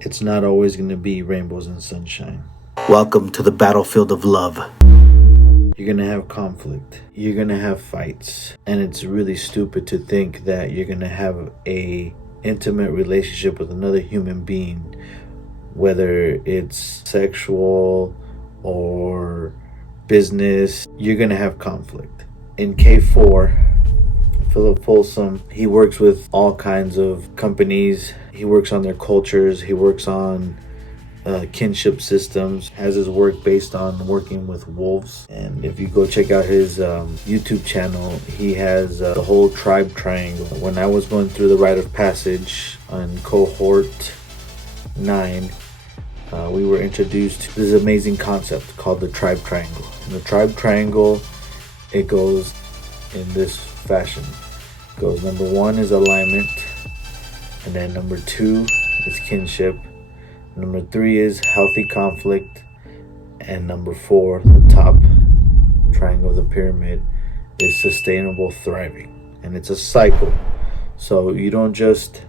It's not always going to be rainbows and sunshine. Welcome to the battlefield of love. You're going to have conflict. You're going to have fights. And it's really stupid to think that you're going to have a intimate relationship with another human being, whether it's sexual or business. You're going to have conflict. In K4, Philip Folsom, he works with all kinds of companies. He works on their cultures. He works on kinship systems, has his work based on working with wolves. And if you go check out his YouTube channel, he has the whole tribe triangle. When I was going through the rite of passage on cohort 9, we were introduced to this amazing concept called the tribe triangle. And the tribe triangle, it goes in this fashion. It goes, number 1 is alignment, and then number 2 is kinship, number 3 is healthy conflict, and number 4, the top triangle of the pyramid, is sustainable thriving. And it's a cycle. So you don't just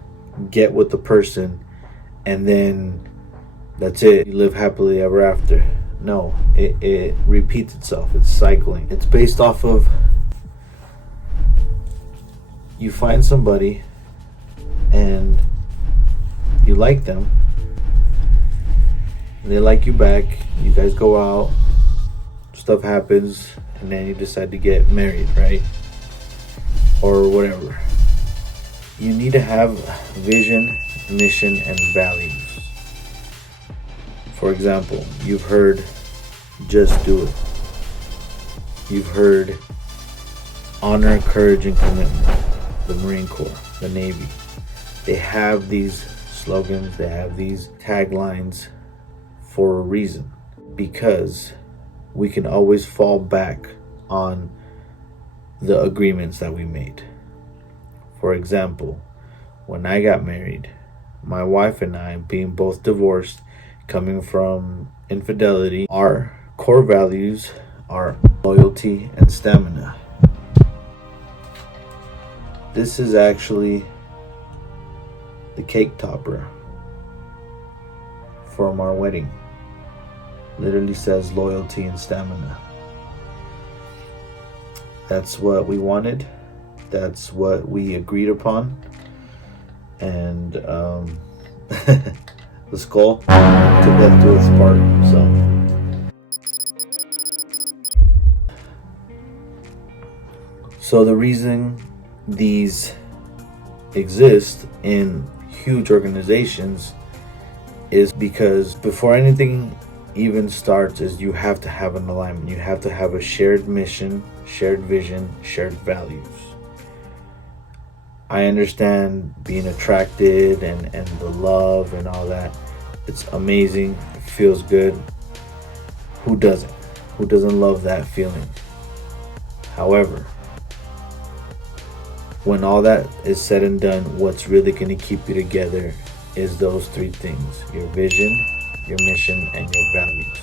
get with the person and then that's it, you live happily ever after. No, it repeats itself. It's cycling. It's based off of, you find somebody and you like them, they like you back, you guys go out, stuff happens, and then you decide to get married, right? Or whatever. You need to have vision, mission, and values. For example, you've heard just do it. You've heard honor, courage, and commitment. The Marine Corps, the Navy, they have these slogans, they have these taglines for a reason, because we can always fall back on the agreements that we made. For example, when I got married, my wife and I, being both divorced, coming from infidelity, our core values are loyalty and stamina. This is actually the cake topper from our wedding. Literally says loyalty and stamina. That's what we wanted. That's what we agreed upon. And the skull to death do its part. So the reason these exist in huge organizations is because before anything even starts is you have to have an alignment. You have to have a shared mission, shared vision, shared values. I understand being attracted and the love and all that. It's amazing. It feels good. Who doesn't? Who doesn't love that feeling? However, when all that is said and done, what's really going to keep you together is those 3 things: your vision, your mission, and your values.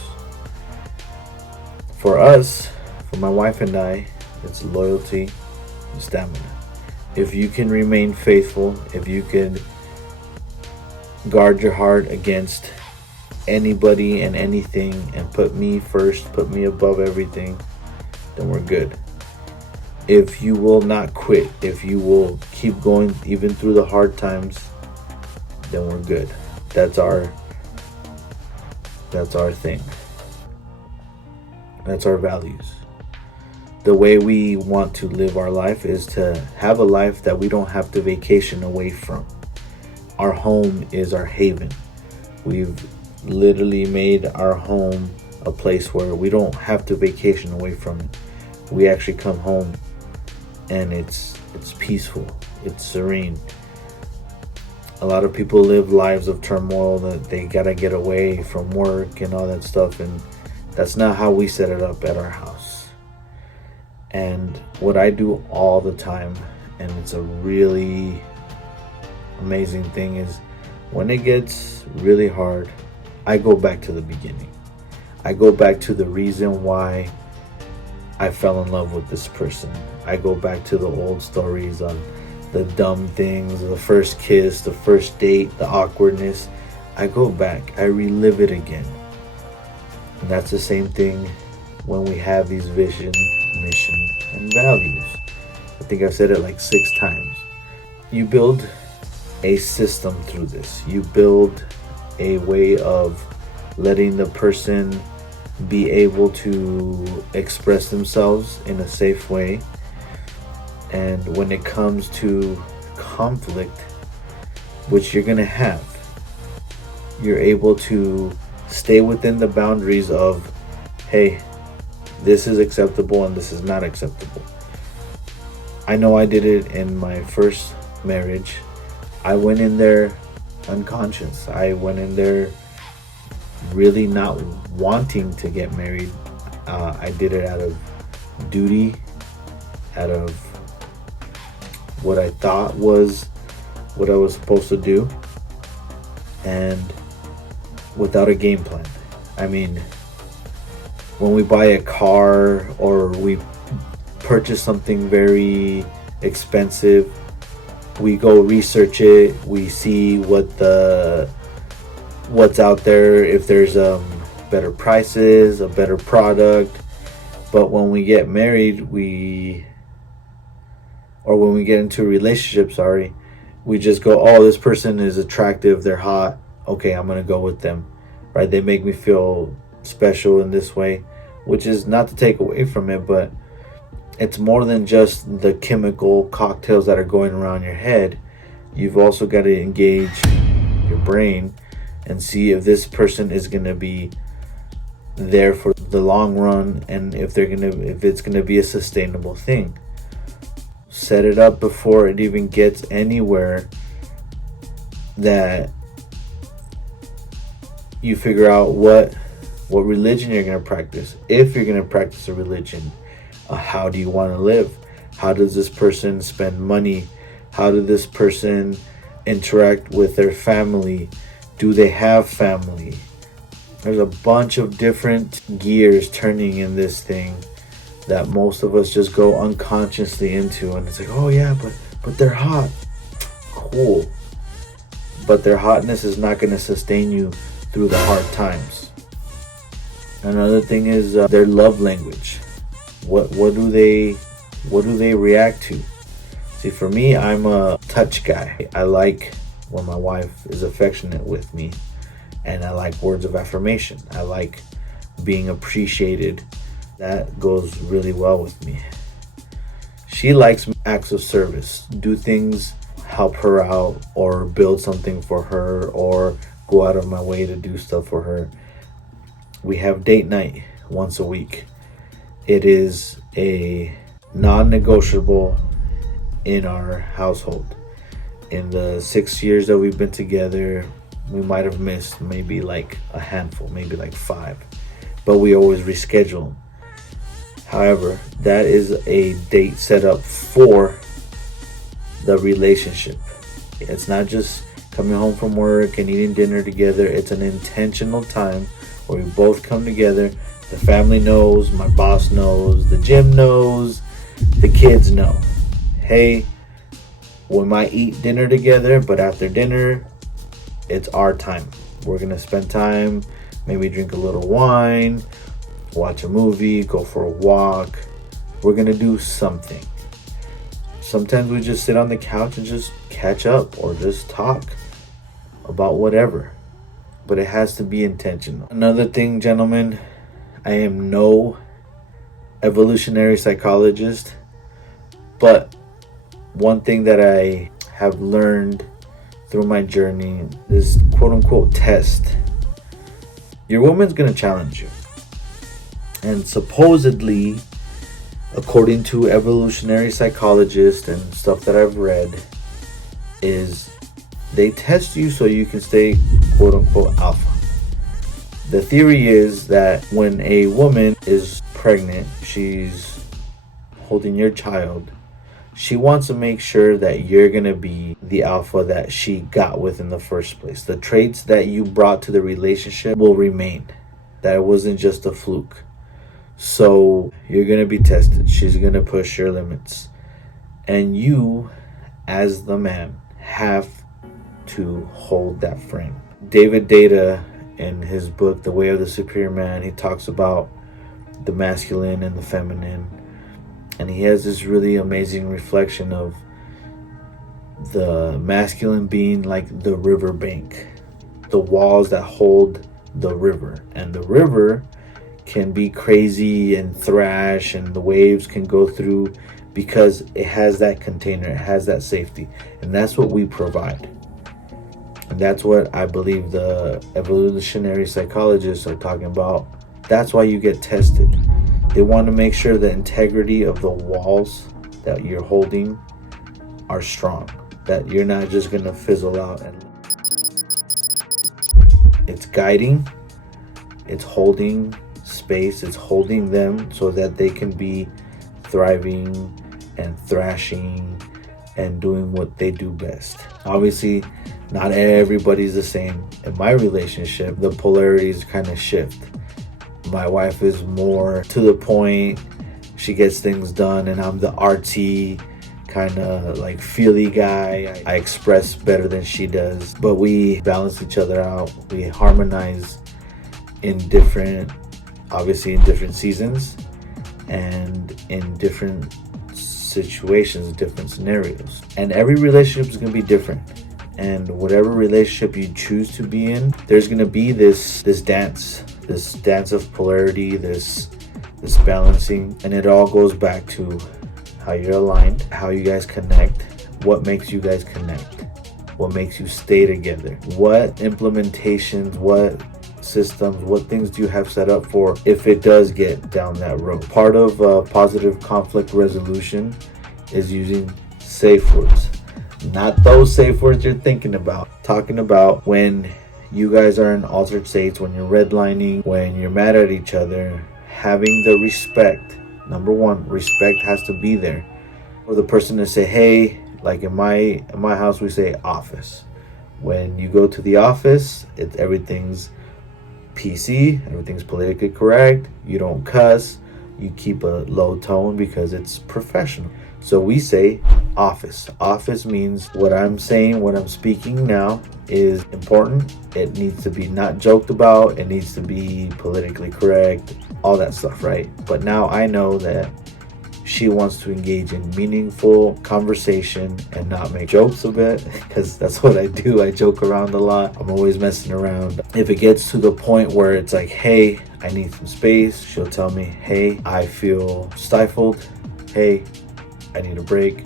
For us, for my wife and I, it's loyalty and stamina. If you can remain faithful, if you can guard your heart against anybody and anything and put me first, put me above everything, then we're good. If you will not quit, if you will keep going even through the hard times, then we're good. That's our thing. That's our values. The way we want to live our life is to have a life that we don't have to vacation away from. Our home is our haven. We've literally made our home a place where we don't have to vacation away from it. We actually come home and it's peaceful, it's serene. A lot of people live lives of turmoil that they gotta get away from work and all that stuff, and that's not how we set it up at our house. And what I do all the time, and it's a really amazing thing, is when it gets really hard, I go back to the beginning. I go back to the reason why I fell in love with this person. I go back to the old stories on the dumb things, the first kiss, the first date, the awkwardness. I go back, I relive it again. And that's the same thing when we have these vision, mission, and values. I think I've said it like 6 times. You build a system through this. You build a way of letting the person be able to express themselves in a safe way. And when it comes to conflict, which you're going to have, you're able to stay within the boundaries of, hey, this is acceptable and this is not acceptable. I know I did it in my first marriage. I went in there unconscious. I went in there really not wanting to get married. I did it out of duty, out of what I thought was what I was supposed to do, and without a game plan. I mean, when we buy a car or we purchase something very expensive, we go research it, we see what's out there, if there's better prices, a better product. But when we get married, when we get into a relationship, we just go, oh, this person is attractive, they're hot, okay, I'm gonna go with them, right? They make me feel special in this way, which is not to take away from it, but it's more than just the chemical cocktails that are going around your head. You've also got to engage your brain and see if this person is going to be there for the long run, and if it's going to be a sustainable thing. Set it up before it even gets anywhere, that you figure out what religion you're going to practice. If you're going to practice a religion, how do you want to live? How does this person spend money? How does this person interact with their family? Do they have family? There's a bunch of different gears turning in this thing that most of us just go unconsciously into, and it's like, oh yeah, but they're hot. Cool. But their hotness is not going to sustain you through the hard times. Another thing is their love language. What do they react to? See, for me, I'm a touch guy. I like when my wife is affectionate with me, and I like words of affirmation. I like being appreciated. That goes really well with me. She likes acts of service. Do things, help her out, or build something for her, or go out of my way to do stuff for her. We have date night once a week. It is a non-negotiable in our household. In the 6 years that we've been together, we might have missed maybe like a handful, maybe like 5, but we always reschedule. However, that is a date set up for the relationship. It's not just coming home from work and eating dinner together. It's an intentional time where we both come together. The family knows, my boss knows, the gym knows, the kids know. Hey, we might eat dinner together, but after dinner, it's our time. We're going to spend time, maybe drink a little wine, watch a movie, go for a walk. We're going to do something. Sometimes we just sit on the couch and just catch up or just talk about whatever. But it has to be intentional. Another thing, gentlemen, I am no evolutionary psychologist, but one thing that I have learned through my journey, this quote unquote test, your woman's going to challenge you. And supposedly, according to evolutionary psychologists and stuff that I've read, is they test you so you can stay quote unquote alpha. The theory is that when a woman is pregnant, she's holding your child, she wants to make sure that you're going to be the alpha that she got with in the first place. The traits that you brought to the relationship will remain. That it wasn't just a fluke. So you're going to be tested. She's going to push your limits. And you, as the man, have to hold that frame. David Data, in his book The Way of the Superior Man, he talks about the masculine and the feminine, and he has this really amazing reflection of the masculine being like the riverbank, the walls that hold the river, and the river can be crazy and thrash, and the waves can go through because it has that container, it has that safety, and that's what we provide. And that's what I believe the evolutionary psychologists are talking about. That's why you get tested. They want to make sure the integrity of the walls that you're holding are strong, that you're not just going to fizzle out. And it's guiding, it's holding space, it's holding them so that they can be thriving and thrashing and doing what they do best. Obviously, not everybody's the same. In my relationship, the polarities kind of shift. My wife is more to the point, she gets things done, and I'm the artsy, kind of like feely guy. I express better than she does, but we balance each other out. We harmonize in different, obviously in different seasons and in different situations, different scenarios. And every relationship is going to be different. And whatever relationship you choose to be in, there's going to be this dance of polarity, this balancing, and it all goes back to how you're aligned, how you guys connect, what makes you guys connect, what makes you stay together, what implementations, what systems, what things do you have set up for if it does get down that road. Part of positive conflict resolution is using safe words. Not those safe words you're thinking about. Talking about when you guys are in altered states, when you're redlining, when you're mad at each other, having the respect. Number one, respect has to be there. For the person to say, hey, like in my house, we say office. When you go to the office, everything's PC, everything's politically correct. You don't cuss. You keep a low tone because it's professional. So we say office. Office means what I'm saying, what I'm speaking now is important. It needs to be not joked about. It needs to be politically correct, all that stuff, right? But now I know that she wants to engage in meaningful conversation and not make jokes of it, because that's what I do. I joke around a lot. I'm always messing around. If it gets to the point where it's like, hey, I need some space, she'll tell me, hey, I feel stifled. Hey, I need a break.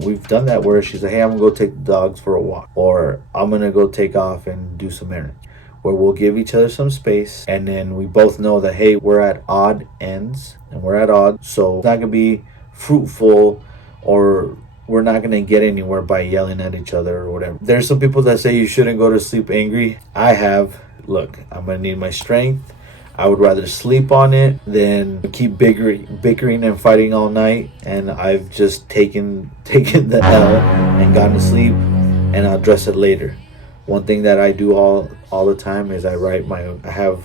We've done that where she's like, hey, I'm gonna go take the dogs for a walk, or I'm gonna go take off and do some errands, where we'll give each other some space, and then we both know that, hey, we're at odd ends and we're at odds, so it's not gonna be fruitful, or we're not gonna get anywhere by yelling at each other or whatever. There's some people that say you shouldn't go to sleep angry. Look, I'm gonna need my strength. I would rather sleep on it than keep bickering and fighting all night. And I've just taken the L and gone to sleep, and I'll address it later. One thing that I do all the time is I have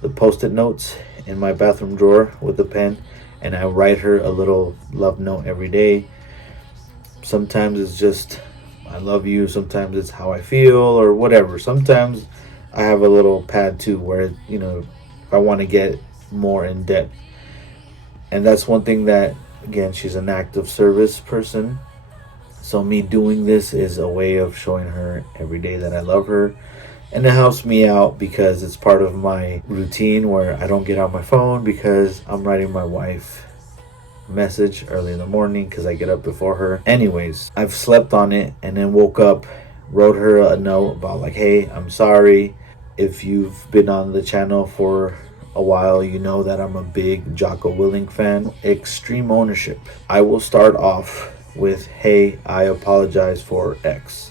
the Post-it notes in my bathroom drawer with a pen, and I write her a little love note every day. Sometimes it's just I love you, sometimes it's how I feel or whatever. Sometimes I have a little pad too where, if I want to get more in depth. And that's one thing that, again, she's an active service person. So me doing this is a way of showing her every day that I love her. And it helps me out because it's part of my routine where I don't get on my phone because I'm writing my wife a message early in the morning because I get up before her. Anyways, I've slept on it and then woke up, wrote her a note about like, hey, I'm sorry. If you've been on the channel for a while, you know that I'm a big Jocko Willink fan. Extreme ownership. I will start off with, hey, I apologize for X.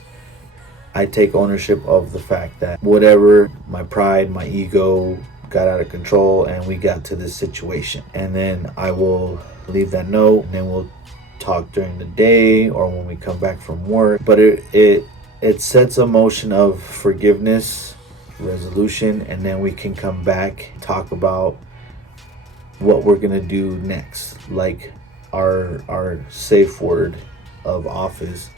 I take ownership of the fact that whatever, my pride, my ego got out of control and we got to this situation. And then I will leave that note, and then we'll talk during the day or when we come back from work. But it sets a motion of forgiveness, resolution, and then we can come back, talk about what we're gonna do next. Like our safe word of office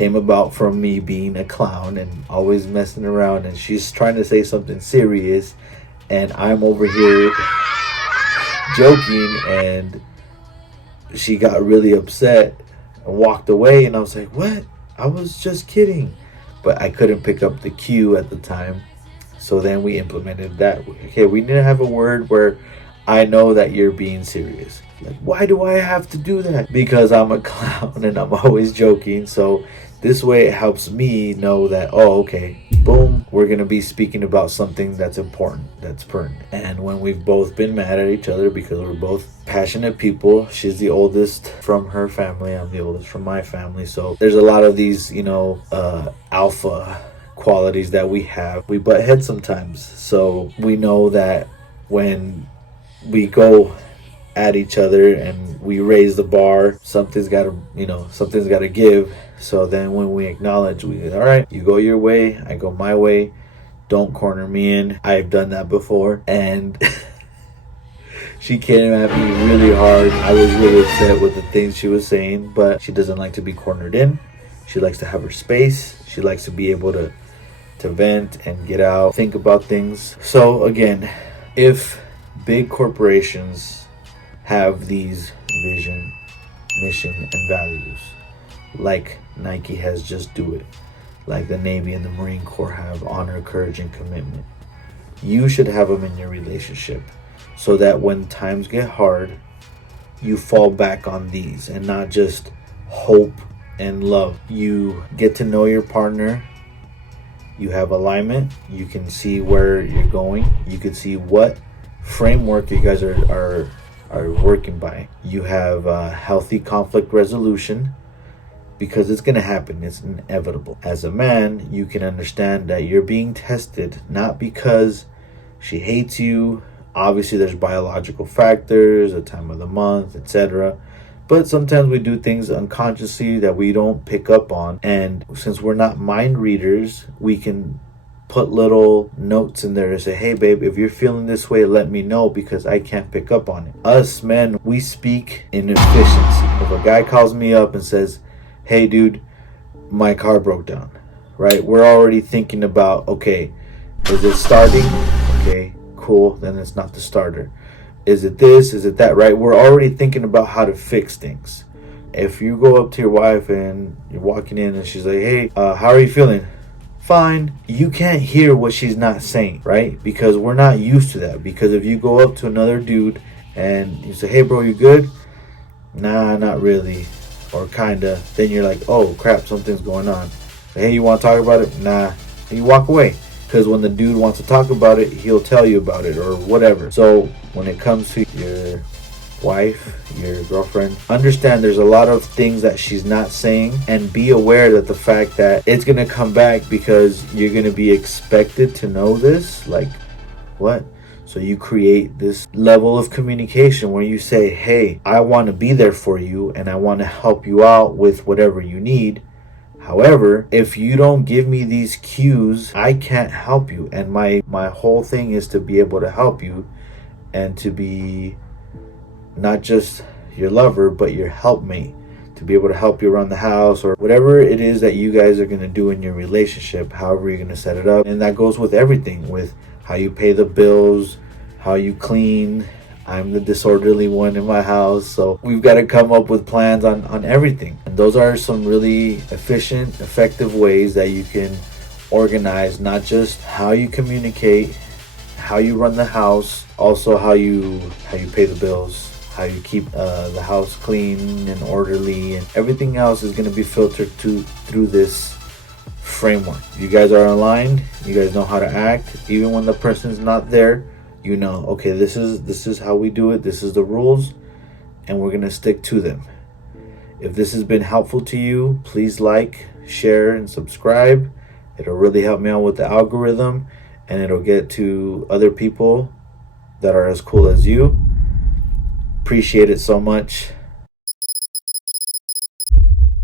came about from me being a clown and always messing around, and she's trying to say something serious, and I'm over here joking, and she got really upset and walked away, and I was like, what? I was just kidding. But I couldn't pick up the cue at the time. So then we implemented that. Okay, we need to have a word where I know that you're being serious. Like, why do I have to do that? Because I'm a clown and I'm always joking. So this way it helps me know that, oh, okay, boom, we're going to be speaking about something that's important, that's pertinent. And when we've both been mad at each other because we're both passionate people, she's the oldest from her family, I'm the oldest from my family. So there's a lot of these, alpha qualities that we have. We butt heads sometimes. So we know that when we go at each other and we raise the bar, something's got to give. So then when we acknowledge, all right, you go your way, I go my way, don't corner me in. I've done that before, and she came at me really hard. I was really upset with the things she was saying, but she doesn't like to be cornered in. She likes to have her space. She likes to be able to vent and get out, think about things. So again, if big corporations have these vision, mission, and values, like Nike has just do it, like the Navy and the Marine Corps have honor, courage, and commitment, you should have them in your relationship so that when times get hard, you fall back on these and not just hope and love. You get to know your partner. You have alignment. You can see where you're going. You can see what framework you guys are working by. You have healthy conflict resolution, because it's going to happen. It's inevitable. As a man, you can understand that you're being tested, not because she hates you. Obviously, there's biological factors, the time of the month, etc. But sometimes we do things unconsciously that we don't pick up on. And since we're not mind readers, we can put little notes in there to say, hey, babe, if you're feeling this way, let me know, because I can't pick up on it. Us men, we speak in efficiency. If a guy calls me up and says, hey, dude, my car broke down, right? We're already thinking about, okay, is it starting? Okay, cool. Then it's not the starter. Is it this? Is it that? Right? We're already thinking about how to fix things. If you go up to your wife and you're walking in and she's like, hey, how are you feeling? Fine. You can't hear what she's not saying, right? Because we're not used to that. Because if you go up to another dude and you say, hey, bro, you good? Nah, not really. Or kinda. Then you're like, oh, crap, something's going on. Hey, you want to talk about it? Nah. And you walk away. Because when the dude wants to talk about it, he'll tell you about it or whatever. So when it comes to your wife, your girlfriend, understand there's a lot of things that she's not saying, and be aware that the fact that it's going to come back because you're going to be expected to know this. Like, what? So you create this level of communication where you say, hey, I want to be there for you and I want to help you out with whatever you need. However, if you don't give me these cues, I can't help you. And my whole thing is to be able to help you and to be not just your lover, but your helpmate, to be able to help you around the house or whatever it is that you guys are going to do in your relationship, however you're going to set it up. And that goes with everything, with how you pay the bills, how you clean. I'm the disorderly one in my house, so we've got to come up with plans on everything. And those are some really efficient, effective ways that you can organize not just how you communicate, how you run the house, also how you pay the bills, how you keep the house clean and orderly, and everything else is going to be filtered through this framework. You guys are aligned, you guys know how to act, even when the person's not there. You know, okay, this is how we do it. This is the rules, and we're going to stick to them. If this has been helpful to you, please like, share, and subscribe. It'll really help me out with the algorithm, and it'll get to other people that are as cool as you. Appreciate it so much.